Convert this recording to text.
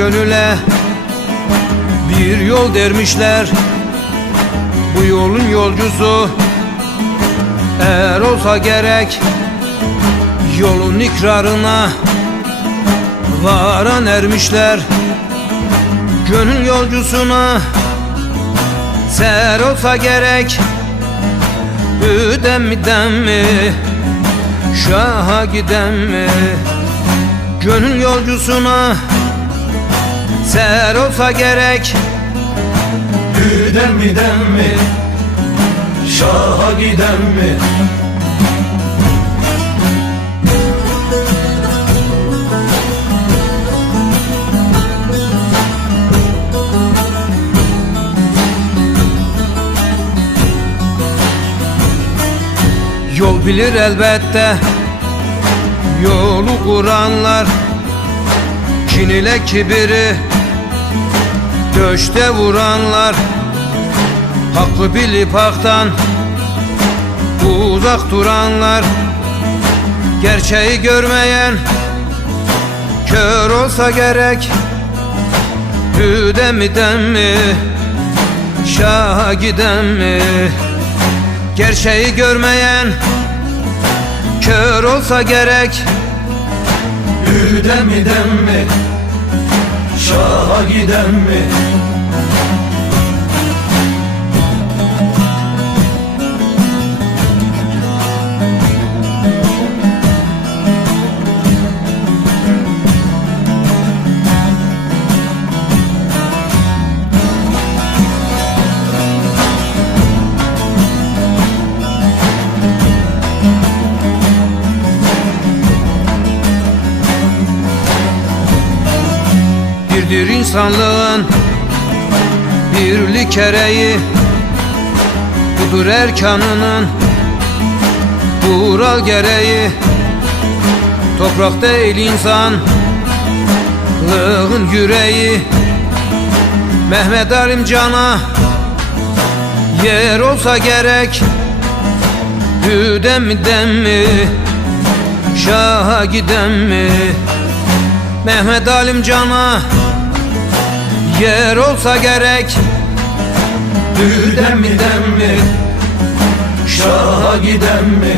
gönüle bir yol dermişler. Bu yolun yolcusu eğer olsa gerek Yolun ikrarına varan ermişler. Gönül yolcusuna ser olsa gerek Ödem mi dem mi Şaha giden mi? Gönül yolcusuna Ser olsa gerek. Güden mi dem mi? Şaha giden mi? Yol bilir elbette Yolu kuranlar Kin ile kibiri Döşte vuranlar. Hakkı bilip haktan Uzak duranlar. Gerçeği görmeyen Kör olsa gerek. Hüdem mi Şaha giden mi? Gerçeği görmeyen Kör olsa gerek. Güden mi giden mi Birdir insanlığın birlik ereği Budur erkanının kural gereği. Toprak değil insanlığın yüreği. Mehmet Alim cana yer olsa gerek. Hüdem mi dem mi? Şaha giden mi? Mehmet Alim cana yer olsa gerek. Güden mi dem mi? Şaha giden mi